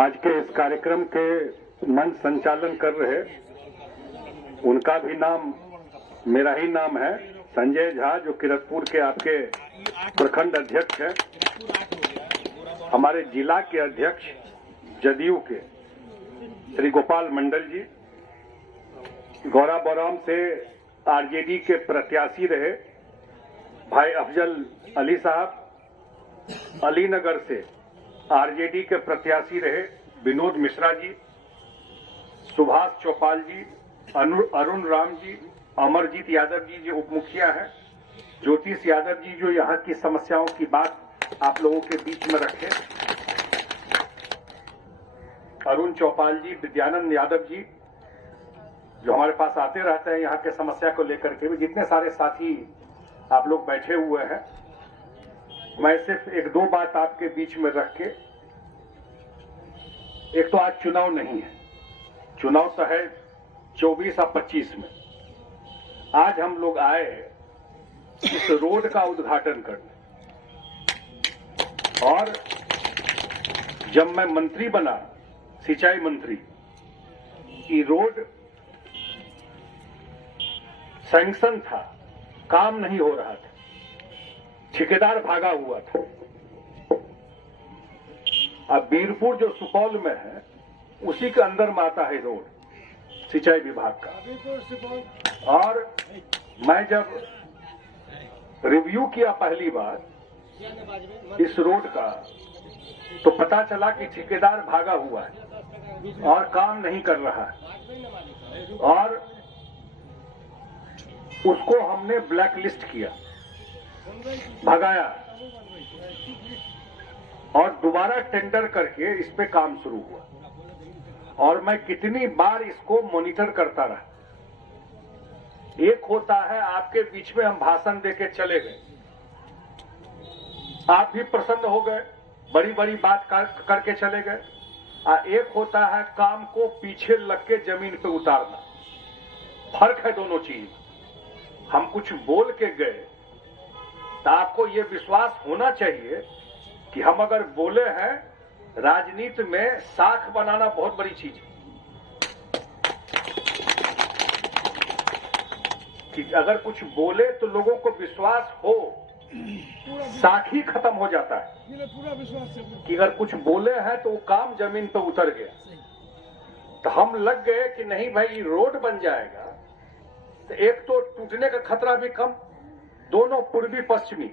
आज के इस कार्यक्रम के मंच संचालन कर रहे, उनका भी नाम मेरा ही नाम है, संजय झा, जो किरतपुर के आपके प्रखंड अध्यक्ष है। हमारे जिला के अध्यक्ष जदयू के श्री गोपाल मंडल जी, गौराबौराम से आरजेडी के प्रत्याशी रहे भाई अफजल अली साहब, अलीनगर से आरजेडी के प्रत्याशी रहे विनोद मिश्रा जी, सुभाष चौपाल जी, अरुण राम जी, अमरजीत यादव जी जो उप मुखिया हैं, ज्योतिष यादव जी जो यहाँ की समस्याओं की बात आप लोगों के बीच में रखे, अरुण चौपाल जी, विद्यानंद यादव जी जो हमारे पास आते रहते हैं यहाँ के समस्या को लेकर के भी, जितने सारे साथी आप लोग बैठे हुए हैं। मैं सिर्फ एक दो बात आपके बीच में रख के, एक तो आज चुनाव नहीं है, चुनाव तो है 24 और 25 में। आज हम लोग आए इस रोड का उद्घाटन करने, और जब मैं मंत्री बना, सिंचाई मंत्री, ये रोड सैंक्शन था, काम नहीं हो रहा था, ठेकेदार भागा हुआ था। अब बीरपुर जो सुपौल में है उसी के अंदर में आता है रोड सिंचाई विभाग का। और मैं जब रिव्यू किया पहली बार इस रोड का, तो पता चला कि ठेकेदार भागा हुआ है और काम नहीं कर रहा है, और उसको हमने ब्लैक लिस्ट किया, भगाया और दोबारा टेंडर करके इस पे काम शुरू हुआ। और मैं कितनी बार इसको मॉनिटर करता रहा। एक होता है आपके बीच में हम भाषण देके चले गए, आप भी प्रसन्न हो गए, बड़ी बड़ी बात करके चले गए, और एक होता है काम को पीछे लग के जमीन पे उतारना। फर्क है दोनों चीज। हम कुछ बोल के गए तो आपको ये विश्वास होना चाहिए कि हम अगर बोले हैं, राजनीति में साख बनाना बहुत बड़ी चीज है, कि अगर कुछ बोले तो लोगों को विश्वास हो, साख ही खत्म हो जाता है। पूरा विश्वास है कि अगर कुछ बोले हैं तो वो काम जमीन पर उतर गया। तो हम लग गए कि नहीं भाई, ये रोड बन जाएगा तो एक तो टूटने का खतरा भी कम, दोनों पूर्वी पश्चिमी,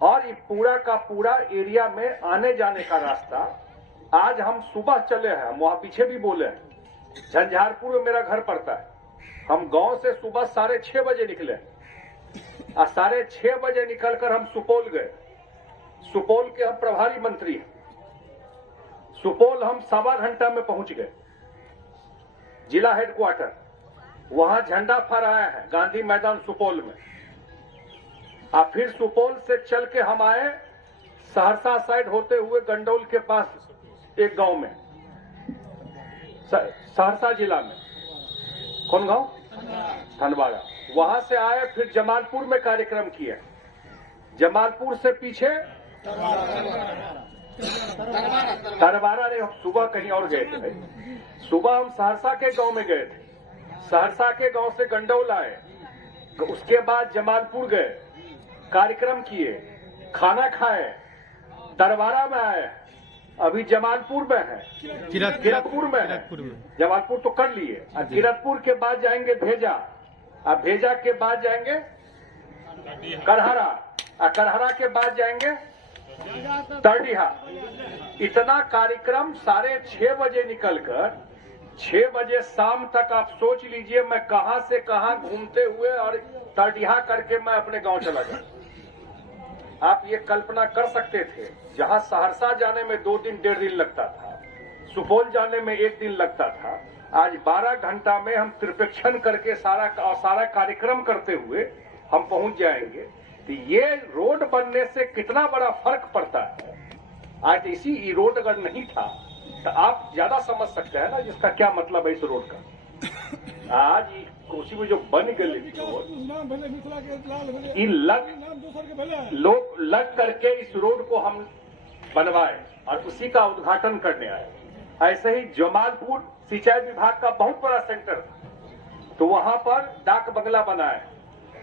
और ये पूरा का पूरा एरिया में आने जाने का रास्ता। आज हम सुबह चले हैं, हम वहां पीछे भी बोले हैं, झंझारपुर में मेरा घर पड़ता है, हम गांव से सुबह 6:30 बजे निकले और 6:30 बजे निकलकर हम सुपौल गए। सुपौल के हम प्रभारी मंत्री हैं, सुपौल हम 1.25 घंटा में पहुंच गए जिला हेडक्वार्टर। वहां झंडा फहराया है गांधी मैदान सुपौल में। और फिर सुपौल से चल के हम आए सहरसा साइड होते हुए गंडौल के पास एक गांव में, सहरसा जिला में, कौन गांव? धनवाड़ा। वहां से आए, फिर जमालपुर में कार्यक्रम किया, जमालपुर से पीछे तरवारा ने, सुबह कहीं और गए थे। सुबह हम सहरसा के गांव में गए थे, सहरसा के गांव से गंडौल आए, उसके बाद जमालपुर गए, कार्यक्रम किए, खाना खाए, तरवारा में आए, अभी जमालपुर में है, किरतपुर में है। जमालपुर तो कर लिए, और किरतपुर के बाद जाएंगे भेजा, और भेजा के बाद जाएंगे करहरा, और करहरा के बाद जाएंगे तरडीहा। इतना कार्यक्रम 6:30 बजे निकलकर 6 बजे शाम तक, आप सोच लीजिए मैं कहां से कहां घूमते हुए और तरडीहा करके मैं अपने गांव चला गया। आप ये कल्पना कर सकते थे, जहां सहरसा जाने में 2 दिन 1.5 दिन लगता था, सुपौल जाने में 1 दिन लगता था, आज 12 घंटा में हम त्रिपेक्षण करके सारा कार्यक्रम करते हुए हम पहुंच जाएंगे। तो ये रोड बनने से कितना बड़ा फर्क पड़ता है। आज इसी रोड अगर नहीं था तो आप ज्यादा समझ सकते हैं ना जिसका क्या मतलब है इस रोड का। आज कोसी में जो बन गई लोग लग करके इस रोड को हम बनवाए। और उसी का उद्घाटन करने आए। ऐसे ही जमालपुर सिंचाई विभाग का बहुत बड़ा सेंटर, तो वहां पर डाक बंगला बना है,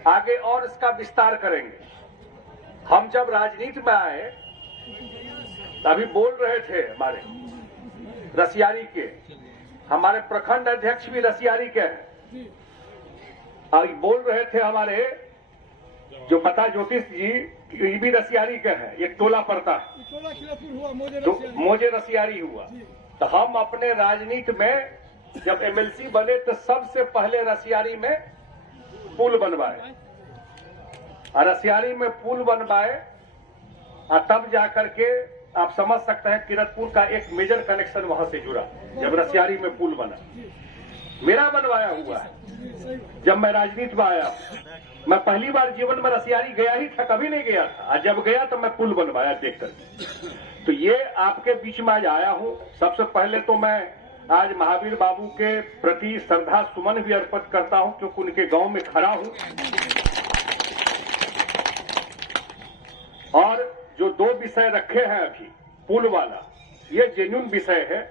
आगे और इसका विस्तार करेंगे। हम जब राजनीति में आए अभी बोल रहे थे, हमारे रसियारी के हमारे प्रखंड अध्यक्ष भी रसियारी के हैं, और बोल रहे थे हमारे जो पता ज्योतिष जी ये भी रसियारी के हैं, एक टोला पड़ता है तो मोजे रसियारी हुआ। तो हम अपने राजनीति में जब एमएलसी बने तो सबसे पहले रसियारी में पुल बनवाए, और रसियारी में पुल बनवाए, और तब जाकर के आप समझ सकते हैं किरतपुर का एक मेजर कनेक्शन वहां से जुड़ा जब रसियारी में पुल बना। मेरा बनवाया हुआ है। जब मैं राजनीति में आया, मैं पहली बार जीवन में रसियारी गया ही था, कभी नहीं गया था, और जब गया तो मैं पुल बनवाया देख कर। तो ये आपके बीच में आज आया हूं। सबसे पहले तो मैं आज महावीर बाबू के प्रति श्रद्धा सुमन भी अर्पित करता हूं, क्योंकि उनके गांव में खड़ा हूं। और जो दो विषय रखे हैं अभी, पुल वाला ये जेन्युइन विषय है।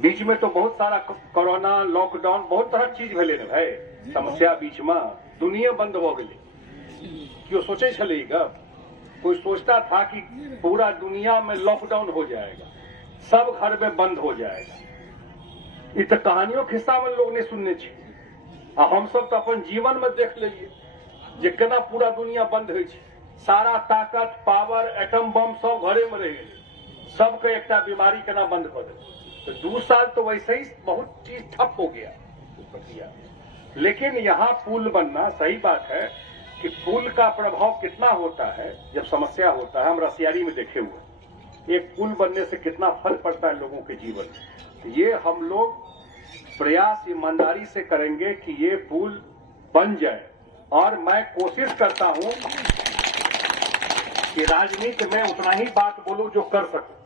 बीच में तो बहुत सारा कोरोना, लॉकडाउन, बहुत तरह चीज भेले न भाई, समस्या बीच में दुनिया बंद हो गई। क्यों सोचे चलेगा? कोई सोचता था कि पूरा दुनिया में लॉकडाउन हो जाएगा, सब घर में बंद हो जाएगा। इ तो कहानियों खिस्सा में लोग ने सुनने छे, हम सब तो अपन जीवन में देख लीजिए जे केना पूरा दुनिया बंद हो, सारा ताकत, पावर, एटम बम सब घरे में रह गए, सबके एक बीमारी केना बंद कर दे। तो 2 साल तो वैसे ही बहुत चीज ठप हो गया प्रक्रिया। लेकिन यहाँ पुल बनना सही बात है कि पुल का प्रभाव कितना होता है जब समस्या होता है। हम रसियारी में देखे हुए एक पुल बनने से कितना फर्क पड़ता है लोगों के जीवन में। ये हम लोग प्रयास ईमानदारी से करेंगे कि ये पुल बन जाए, और मैं कोशिश करता हूं कि राजनीति में उतना ही बात बोलूं जो कर सकूं।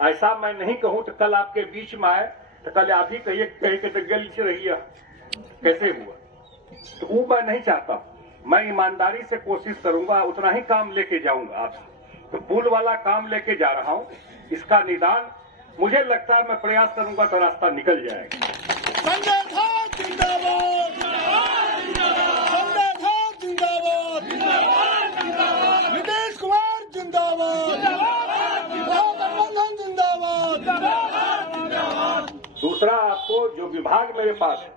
ऐसा मैं नहीं कहूं तो कल आपके बीच में आए तो कल आप ही कहिए कहीं के तो गली से रहिए कैसे हुआ, तो वो मैं नहीं चाहता। मैं ईमानदारी से कोशिश करूंगा, उतना ही काम लेके जाऊंगा आपसे। तो पुल वाला काम लेके जा रहा हूं, इसका निदान मुझे लगता है मैं प्रयास करूंगा तो रास्ता निकल जाएगा। दूसरा, आपको जो विभाग मेरे पास है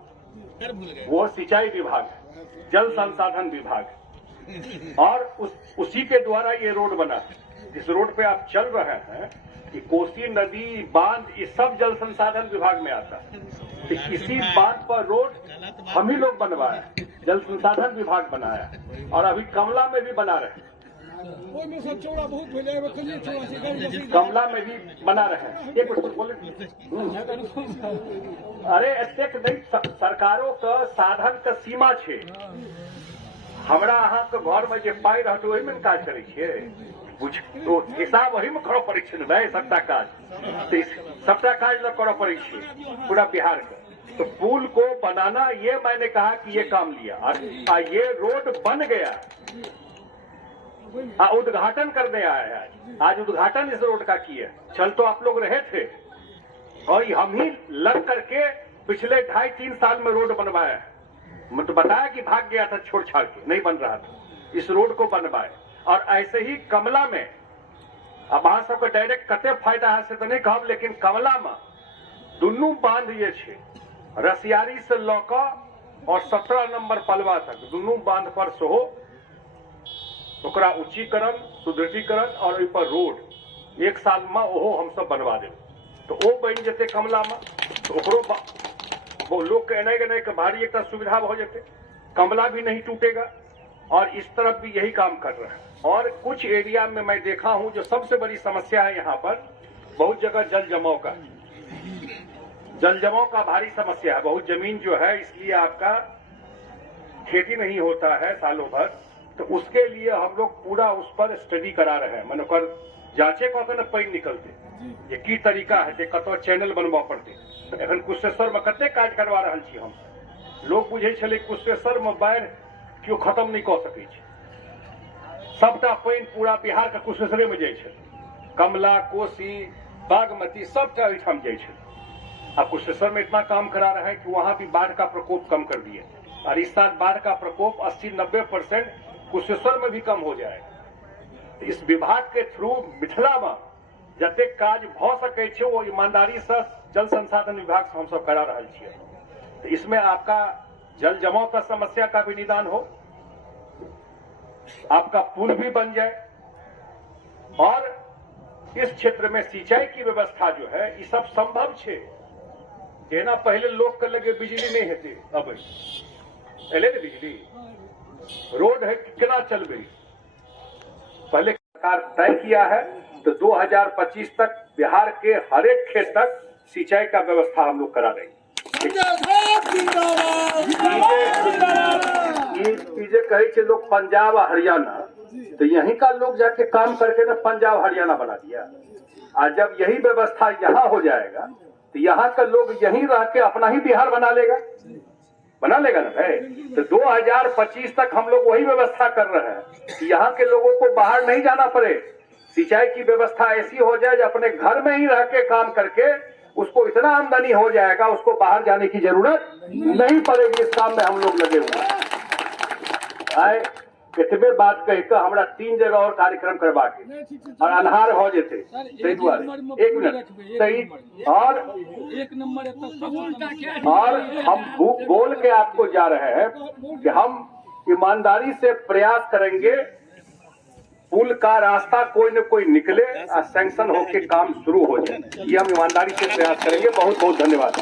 वो सिंचाई विभाग है, जल संसाधन विभाग है, और उसी के द्वारा ये रोड बना है। जिस रोड पे आप चल रहे हैं कि कोसी नदी, बांध, ये सब जल संसाधन विभाग में आता है। तो इसी बात पर रोड हम ही लोग बनवाए, जल संसाधन विभाग बनाया, और अभी कमला में भी बना रहे, कमला में भी बना रहे हैं। एक कुछ बोले, अरे एतेक नहीं, सरकारों का साधन का सीमा छे। हमरा अहाँ के घर में जे पाई रहत ओहि में काज करे छिए, बुझ तो हिसाब वही में करऽ पड़ै छै ने सबटा काज, तो सबटा काज न करऽ पड़ै छै पूरा बिहार का। तो पुल को बनाना, ये मैंने कहा कि ये काम लिया, और ये रोड बन गया, उद्घाटन करने आया है आज उद्घाटन इस रोड का किया। चल तो आप लोग रहे थे, और हम ही लग करके पिछले 2.5-3 साल में रोड बनवाया है। मैं तो बताया कि भाग गया था छोड़ छाड़ के, नहीं बन रहा था, इस रोड को बनवाए। और ऐसे ही कमला में, अब वहां सबके डायरेक्ट कते फायदा है से तो नहीं कहब, लेकिन कमला में दुनू बांध ये छे, रसियारी से लौका और 17 नंबर पलवा तक दुनू बांध पर सेहो ओकरा उच्चीकरण, सुदृढ़ीकरण और पर रोड 1 साल में ओहो हम सब बनवा देब। तो वो बन जेते कमला में, तो ओकरो लोग के एने गने के भारी एक सुविधा हो जेते, कमला भी नहीं टूटेगा। और इस तरफ भी यही काम कर रहे हैं। और कुछ एरिया में मैं देखा हूं जो सबसे बड़ी समस्या है यहाँ पर, बहुत जगह जल जमाव का, जल जमाव का भारी समस्या है। बहुत जमीन जो है इसलिए आपका खेती नहीं होता है सालों भर, तो उसके लिए हम लोग पूरा उस पर स्टडी करा रहे हैं। मैंने कर जांचे कऽ पानी निकलते ये की तरीका है, कतो चैनल बनबा पड़ते। तो एखन कुशेश्वर में कते काज करवा रहल छी हम। लोग बुझे छले कुशेश्वर में बाढ़ि क्यों खत्म नहीं कऽ सकै छै, सबटा पानी पूरा बिहार के कुशेश्वरे में जाइ छै। कमला, कोसी, बागमती सबटा ओहिठाम जाइ छै। आ कुशेश्वर में इतना काम करा रहा है कि वहां भी बाढ़ का प्रकोप कम कर दिए, और इस साल बाढ़ का प्रकोप 80-90% कुशेश्वर में भी कम हो जाए। इस विभाग के थ्रू मिथिला में जते काज भ सकै छै वो ईमानदारी से जल संसाधन विभाग से हम सब करा रहल छियै। तो इसमें आपका जल जमाव का समस्या का भी निदान हो, आपका पुल भी बन जाए, और इस क्षेत्र में सिंचाई की व्यवस्था जो है ये सब संभव है। जेना पहले लोग के लगे बिजली नहीं हेती, अब एले ने बिजली, रोड है कितना चल गई। पहले सरकार तय किया है तो 2025 तक बिहार के हर एक खेत तक सिंचाई का व्यवस्था हम लोग करा देंगे। ये कहे थे लोग पंजाब और हरियाणा, तो यहीं का लोग जाके काम करके ना पंजाब हरियाणा बना दिया। और जब यही व्यवस्था यहाँ हो जाएगा तो यहाँ का लोग यहीं रह के अपना ही बिहार बना लेगा ना भाई। तो 2025 तक हम लोग वही व्यवस्था कर रहे हैं कि यहाँ के लोगों को बाहर नहीं जाना पड़े। सिंचाई की व्यवस्था ऐसी हो जाए जो अपने घर में ही रह के काम करके उसको इतना आमदनी हो जाएगा, उसको बाहर जाने की जरूरत नहीं पड़ेगी। इस काम में हम लोग लगे हुए आए। इतने बात कह के हमरा 3 जगह और कार्यक्रम करवा के और अन्हार हो जेते, एक मिनट सही। और हम बोल के आपको जा रहे हैं कि हम ईमानदारी से प्रयास करेंगे पुल का रास्ता कोई न कोई निकले और सैंक्शन होके काम शुरू हो जाए। ये हम ईमानदारी से प्रयास करेंगे। बहुत बहुत धन्यवाद।